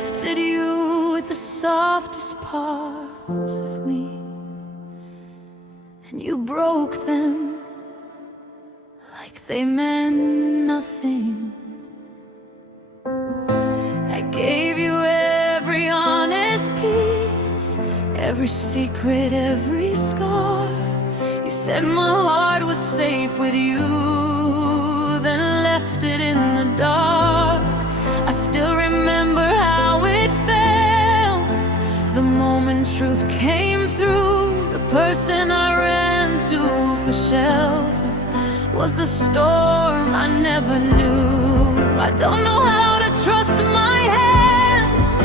trusted you with the softest parts of me, and you broke them like they meant nothing. I gave you every honest piece, every secret, every scar. You said my heart was safe with you, then left it in the dark. I still remember how it felt the moment truth came through. The person I ran to for shelter was the storm I never knew. I don't know how to trust my hands,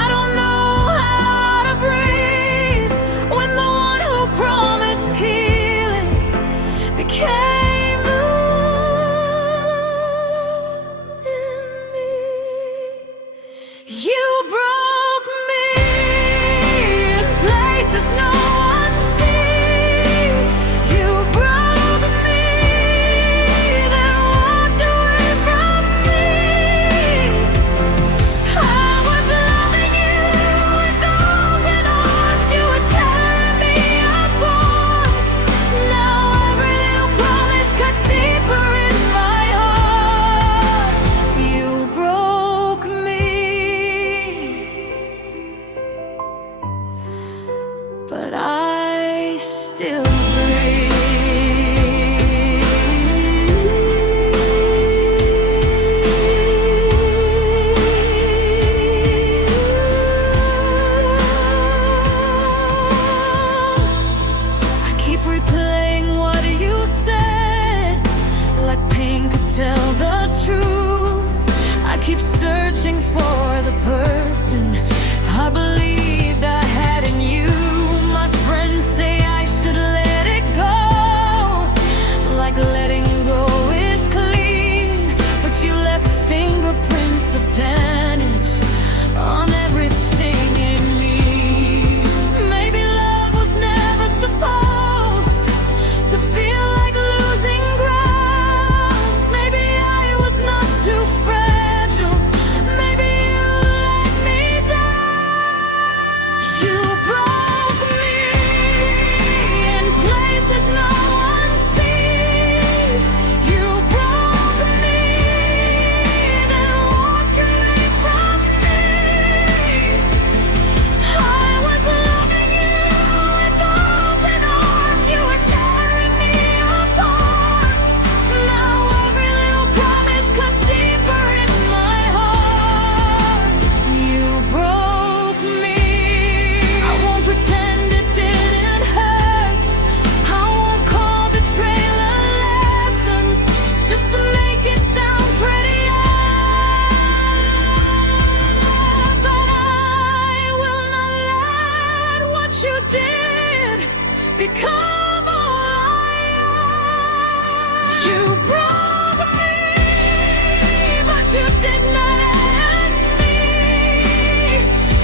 I don't know how to breathe when the one who promised healing became the one in me. You broke me in places no one sees. You broke me, then walked away from me. I was loving you with open arms, you were tearing me apart. Now every little promise cuts deeper in my heart. You broke me, but I still I keep replaying what you said, like pain could tell the truth. I keep searching for the person I believed I had in you. My friends say I should let it go, like letting go is clean, but you left fingerprints of damage on everything in me. Maybe love was never supposed to feel like losing ground. Maybe I was not too fragile. Maybe you let me down. You broke me in places no one sees. You broke me, then walked away from me. I was loving you with open arms, you were tearing me apart. Now every little promise cuts deeper in my heart. You broke me. I won't pretend it didn't hurt. I won't call betrayal a lesson just to make it sound prettier. But I will not let what you did become all I am. You broke me, but you did not end me.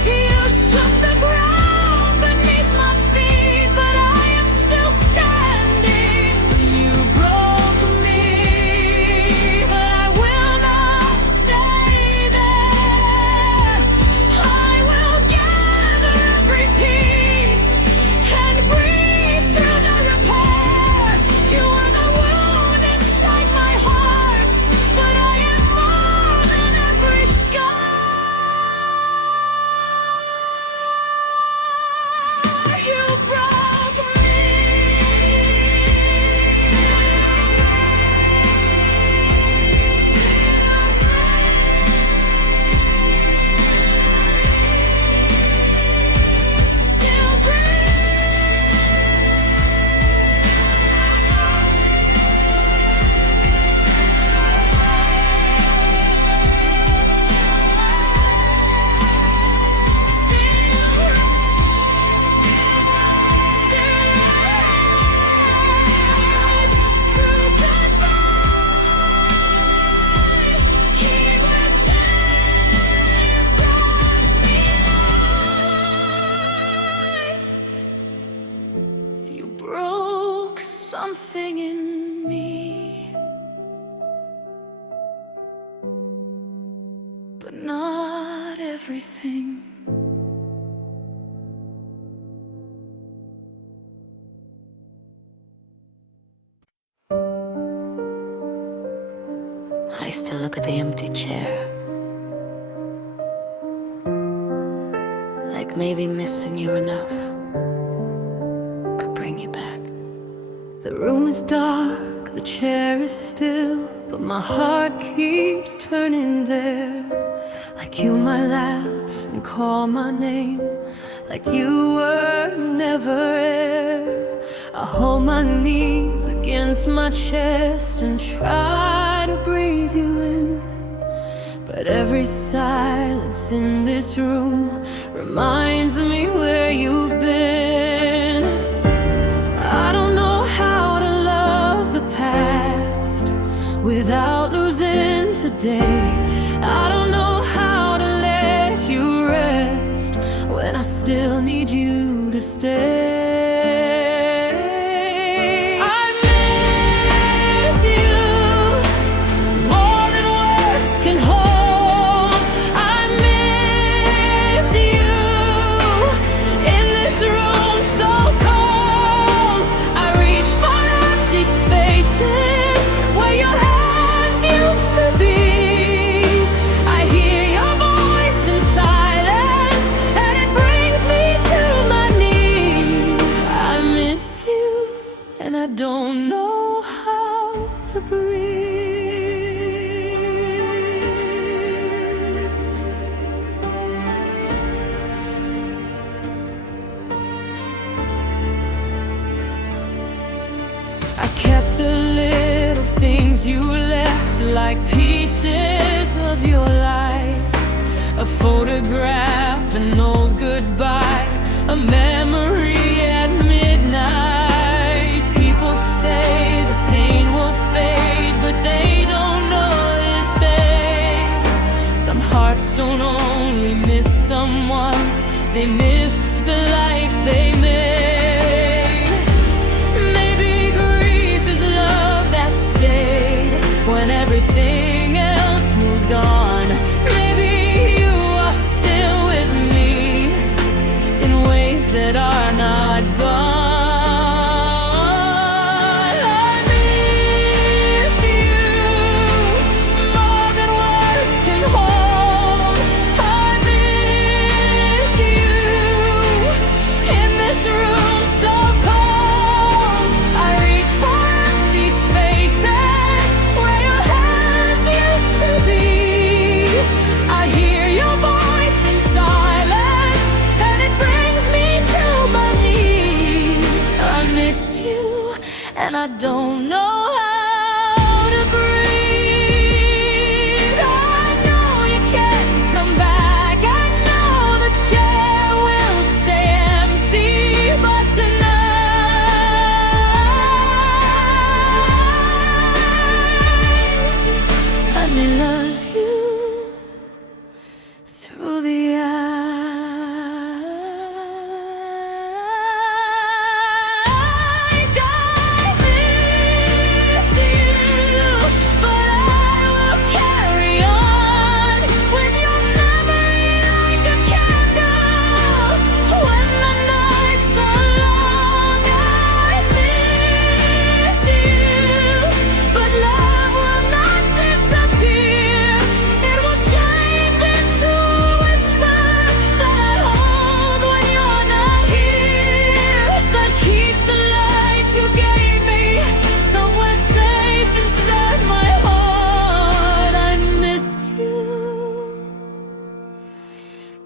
You shook the ground beneath my feet, but I am still standing. You broke me, but I will not stay there. I will gather every piece and breathe through the repair. You were the wound inside my heart, but I am more than every scar. You broke me. Still You broke something in me, but not everything. everything. I still look at the empty chair, like maybe missing you enough could bring you back. The room is dark, the chair is still, but my heart keeps turning there. Like you might laugh and call my name, like you were never here. I hold my knees against my chest and try to breathe you in, but every silence in this room reminds me where you've been. I don't know how to love the past without losing today. I don't know how to let you rest when I still need you to stay. I don't know how to breathe. I kept the little things you left, like pieces of your life. A photograph, an old goodbye, a memory at midnight. Say the pain will fade, but they don't know this day. Some hearts don't only miss someone, they miss the life they made. Maybe grief is love that stayed when everything else moved on. Maybe you are still with me in ways that are not gone. And I don't know how to breathe. I know you can't come back. I know the chair will stay empty, but tonight let me love you through the eyes.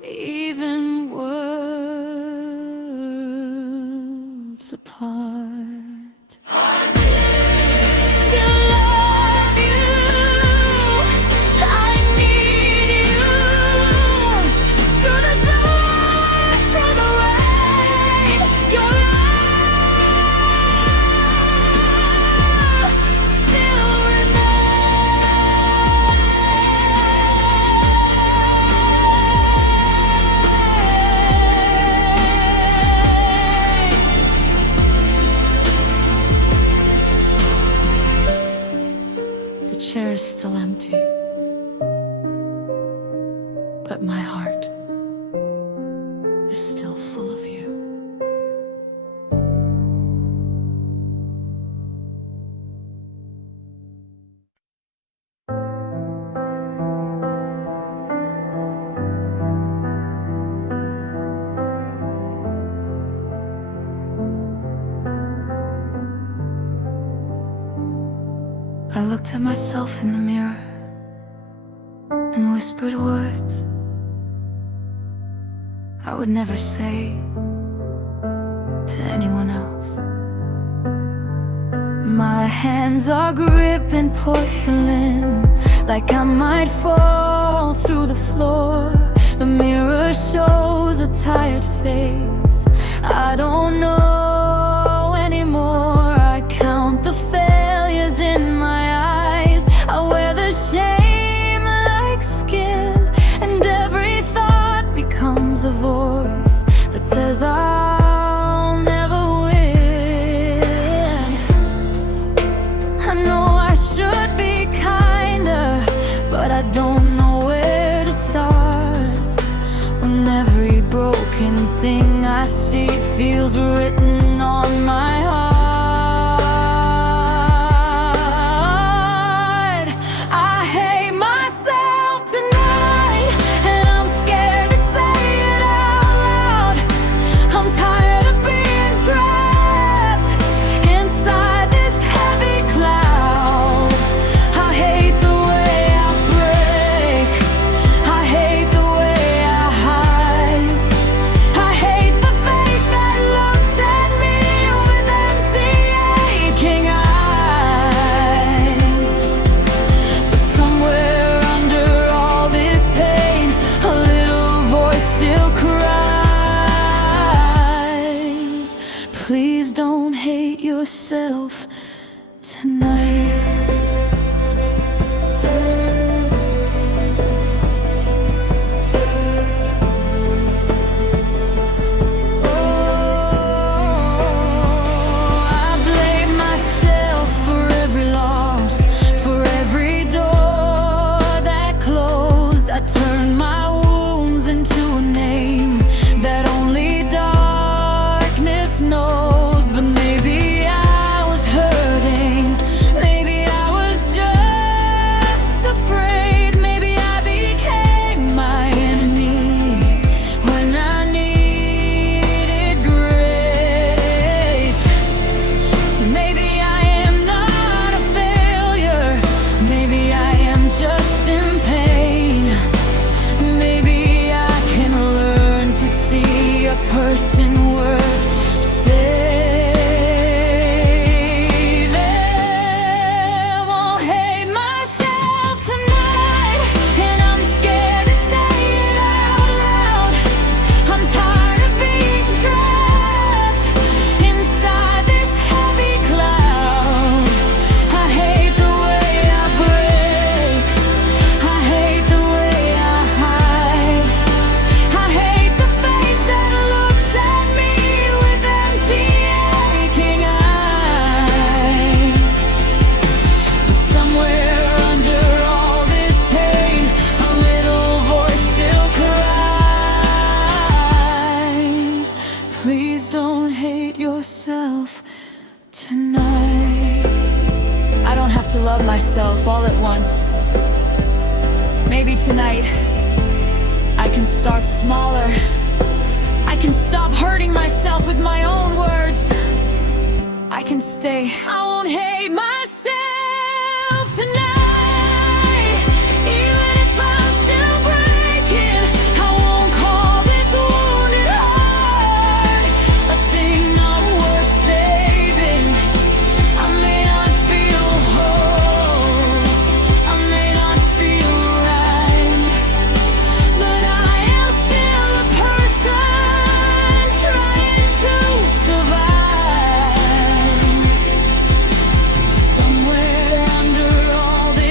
Even worlds apart, still love you. I need you through the dark, through the rain. Your love still remains. I looked at myself in the mirror and whispered words I would never say to anyone else. My hands are gripping porcelain, like I might fall through the floor. The mirror shows a tired face. I don't know anymore. I count the failures in my eyes. I wear the shame like skin, and every thought becomes a voice that says I'll never win. I know I should be kinder, but I don't know where to start. When every broken thing I see feels written on my heart. I hate myself tonight, and I'm scared to say it out loud. I'm tired of being trapped inside this heavy cloud. I hate the way I break. I hate the way I hide. I hate the face that looks at me with empty, aching eyes. But somewhere under all this pain, a little voice still cries. Please don't hate yourself tonight. I blame myself for every loss, for every door that closed. I turned my wounds into a name that only darkness knows. But maybe I was hurting, maybe I was just afraid. Maybe I became my enemy when I needed grace. Maybe I am not a failure, maybe I am just in pain. Maybe I can learn to see a person worth saving. Won't hate myself tonight, and I'm scared to say it out loud. I'm tired of being trapped inside this heavy cloud. I hate the way I break. I hate the way I hide. I hate the face that looks at me with empty, aching eyes. But somewhere under all this pain, a little voice still cries. Please don't hate yourself tonight. I don't have to love myself all at once. Maybe tonight I can start smaller. I can stop hurting myself with my own words. I can stay. I won't hate myself tonight. Even if I'm still breaking, I won't call this wounded heart a thing not worth saving. I may not feel whole, I may not feel right, but I am still a person trying to survive. Somewhere under all this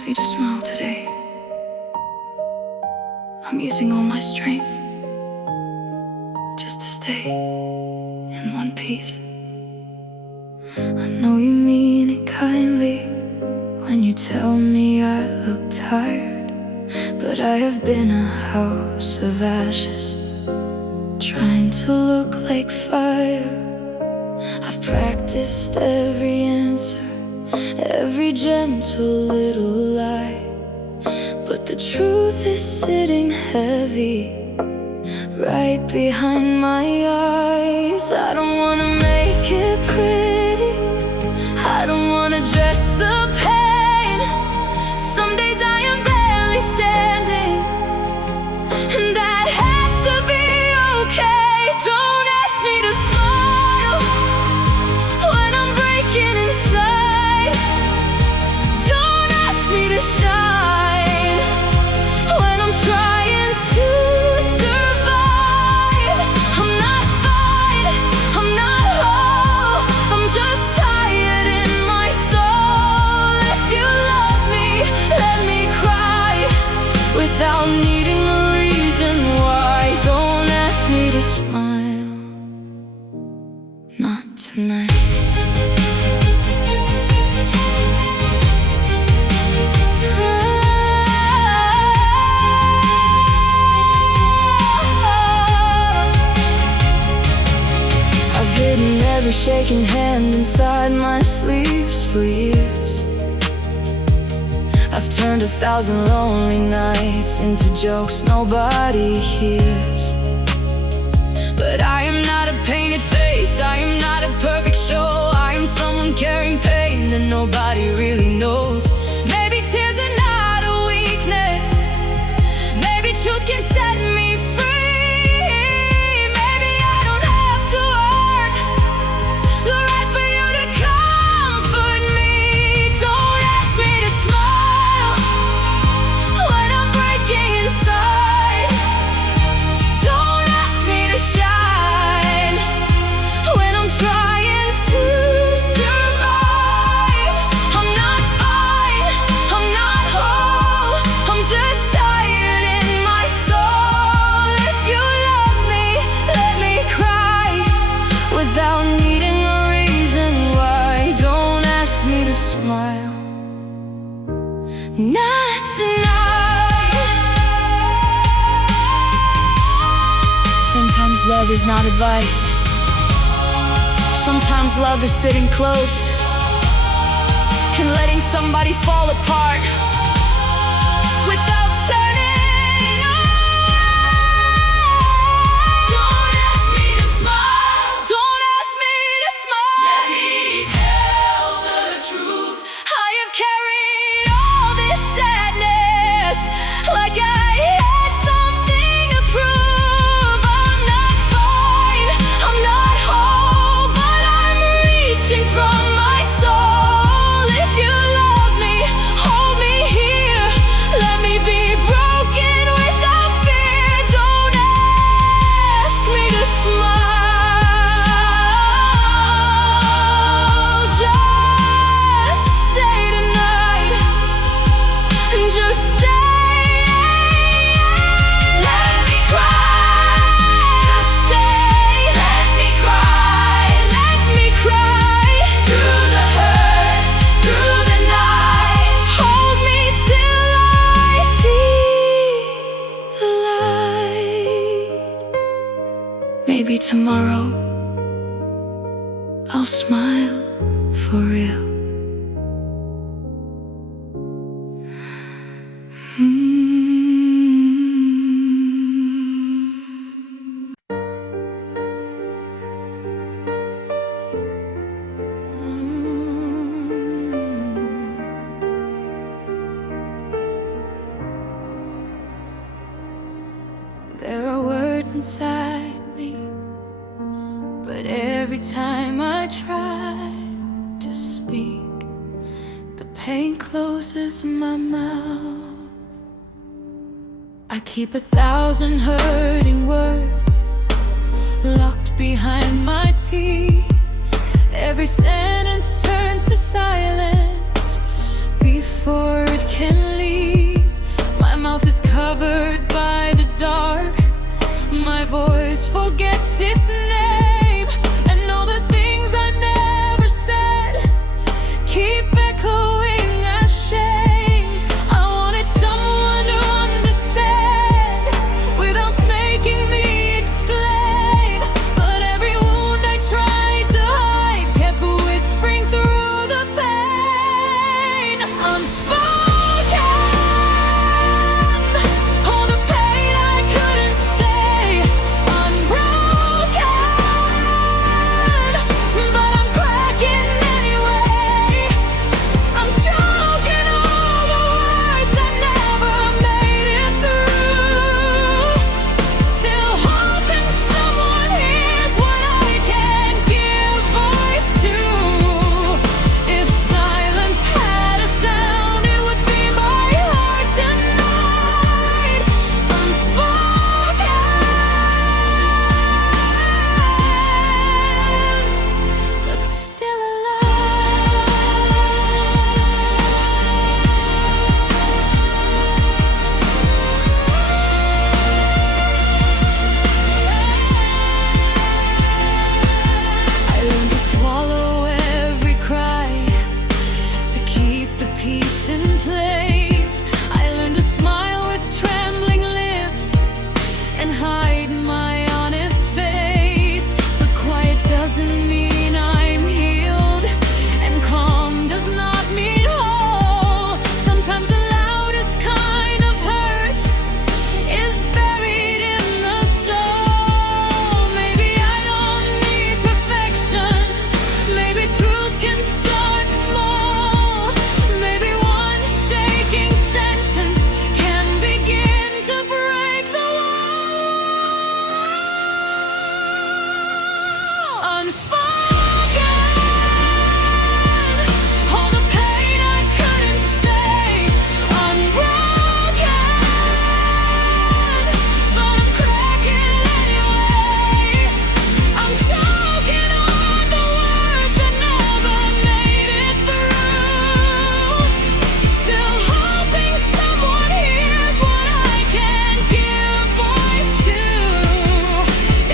ask me to smile today. I'm using all my strength just to stay in one piece. I know you mean it kindly when you tell me I look tired, but I have been a house of ashes, trying to look like fire. I've practiced every answer, every gentle little lie, but the truth is sitting heavy right behind my eyes. I don't wanna make it pretty, I don't wanna dress the pain. Some days I am barely standing, and that has to be okay. Don't ask me to smile when I'm breaking inside. Don't ask me to shine when I'm trying to survive. I'm not fine, I'm not whole, I'm just tired in my soul. If you love me, let me cry without needing a reason why. Don't ask me to smile, not tonight. I've hidden every shaking hand inside my sleeves for years. I've turned 1,000 lonely nights into jokes nobody hears. But I am not a painted face, I am not a perfect show. I am someone carrying pain that nobody really knows. Maybe tears are not a weakness, maybe truth can set me free. Maybe I don't have to earn the right for you to comfort me. Don't ask me to smile when I'm breaking inside. Don't ask me to shine when I'm trying to survive. I'm not fine, I'm not whole, I'm just tired in my soul. If you love me, let me cry without needing a reason why. Don't ask me to smile, not tonight. Sometimes love is not advice, sometimes love is sitting close and letting somebody fall apart without turning away. Don't ask me to smile, don't ask me to smile. Let me tell the truth. I have carried all this sadness like I had something to prove. I'm not fine, I'm not whole, but I'm reaching from my soul. If you love me, hold me here, let me be broken without fear. Don't ask me to smile, just stay tonight, and just stay. Let me cry, just stay. Let me cry, let me cry through the hurt, through the night. Hold me till I see the light. Maybe tomorrow I'll smile for real. There are words inside me, but every time I try to speak, the pain closes my mouth. I keep 1,000 hurting words locked behind my teeth. Every sentence turns to silence before it can leave. My mouth is covered by the dark. My voice forgets its name, and all the things I never said keep echoing as shame. I wanted someone to understand without making me explain, but every wound I tried to hide kept whispering through the pain. Unspoken, all the pain I couldn't say. Unbroken, but I'm cracking anyway. I'm choking all the words that never made it through. Still hoping someone hears what I can't give voice to. If silence had a sound, it would be my heart tonight. Unspoken, but still I learned to swallow every cry, to keep the peace in place. I learned to smile with trembling lips and hide my honest face. But quiet doesn't mean I'm healed, and calm does not mean whole. Sometimes the loudest kind of hurt is buried in the soul. Maybe I don't need perfection. Maybe truth can start small. Maybe one shaking sentence can begin to break the wall. Unspoken, all the pain I couldn't say. Unbroken, but I'm cracking anyway. I'm choking on the words that never made it through. Still hoping someone hears what I can't give voice to.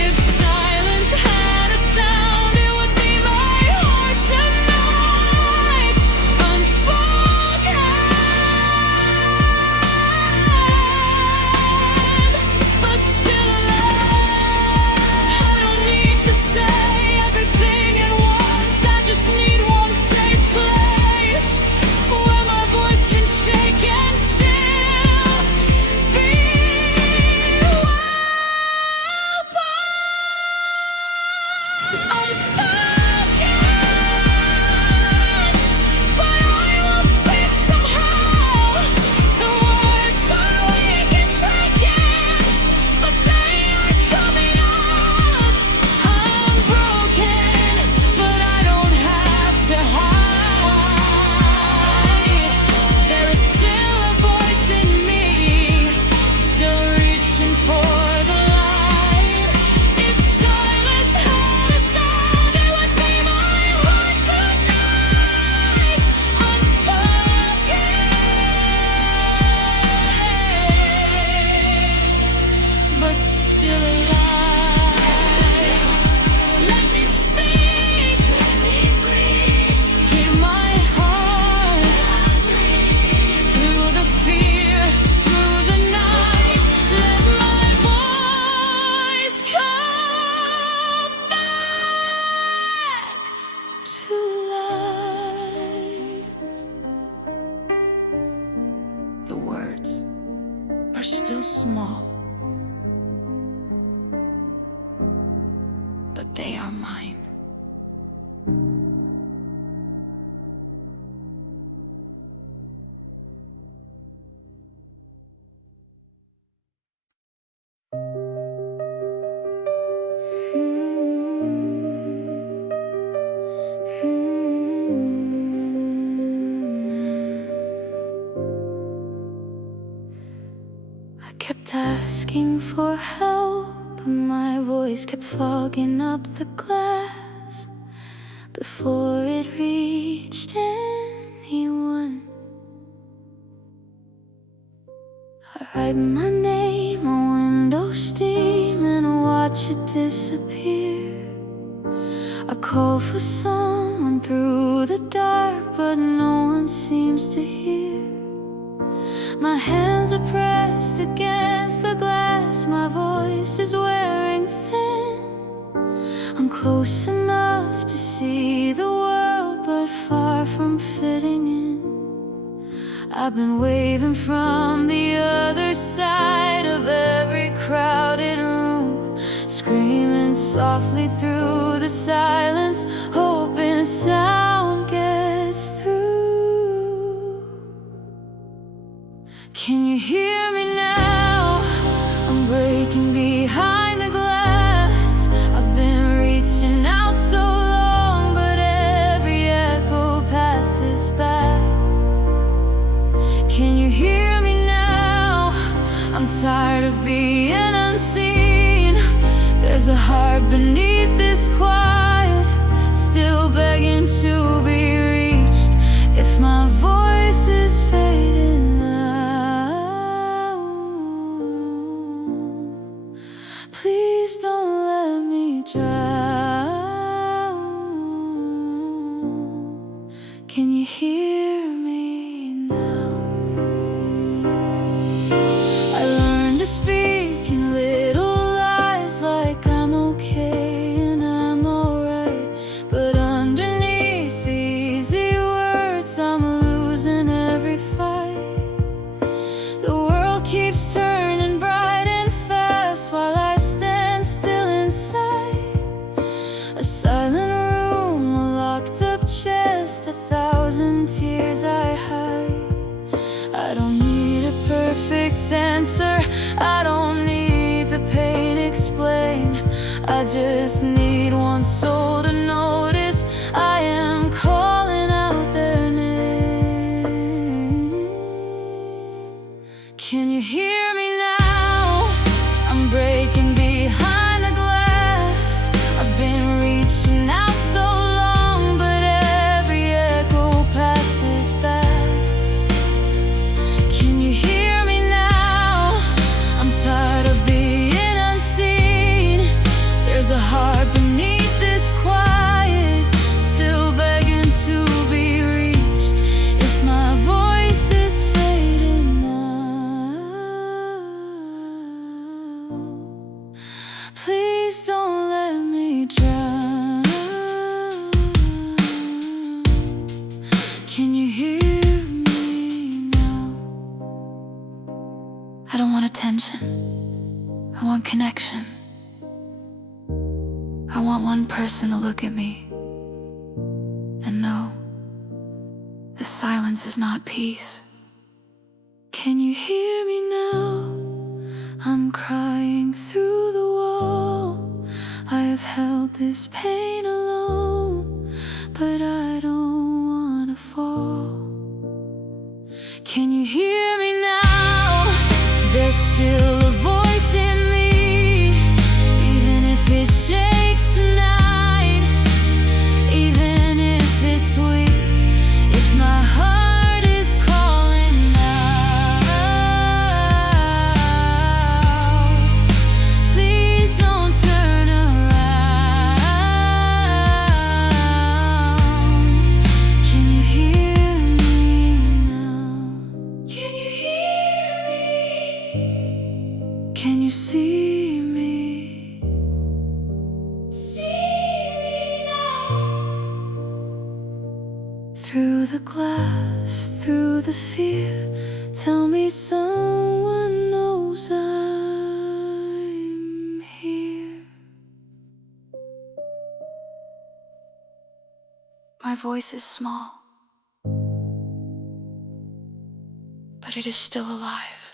If silence had a sound, it would be my heart tonight. Unspoken, but still alive. I don't need to say everything at once. I just need one safe place where my voice can shake and still be unspoken. But I will speak somehow. The words are weak and tracking, but they are coming out. I'm broken, but I don't have to hide. There is still a voice in me, still reaching for the light. If silence had a sound, it would be my heart tonight. Unspoken, but still alive. Let me speak, let me breathe. Hear my heart through the fear, through the night. Let my voice come back to life. The words are still small, but they are mine. I kept asking for help, but my voice kept fogging up the glass before it reached anyone. I write my name on window steam and watch it disappear. I call for someone through the dark, but no one seems to hear. My hands are pressed against the glass, my voice is wearing thin. I'm close enough to see the world, but far from fitting in. I've been waving from the other side of every crowded room, screaming softly through the silence, hoping sound gets through. Can you hear me now? I'm breaking behind the glass. I've been reaching out so long, but every echo passes back. Can you hear me now? I'm tired of being unseen. There's a heart beneath this quiet, still begging to be reached. If my voice is fading out, please don't let me drown. Can you hear me now? I learned to speak in little lies, like I'm okay and I'm alright. But underneath the easy words, I'm losing every fight. The world keeps turning bright and fast while I stand still inside. A silent room, a locked up chest, 1,000 tears I hide. I don't need a perfect answer, I don't need the pain explained. I just need one soul to notice I am calling out their name. Can you hear me now? I'm breaking behind the glass. I've been reaching out so long, but every echo passes back. Can you hear me now? I'm tired of being unseen. There's a heart beneath this quiet, still begging to be reached. If my voice is fading now, please don't let me drown. Can you hear me now? I don't want attention, I want connection. I want one person to look at me and know the silence is not peace. Can you hear me now? I'm crying through the wall. I have held this pain alone, but I don't want to fall. Can you hear me now? There's still a voice in me, even if it shakes tonight, even if it's weak. If my heart is calling out, please don't turn around. Can you hear me now? Can you hear me? Can you see me? Through the glass, through the fear, tell me someone knows I'm here. My voice is small, but it is still alive.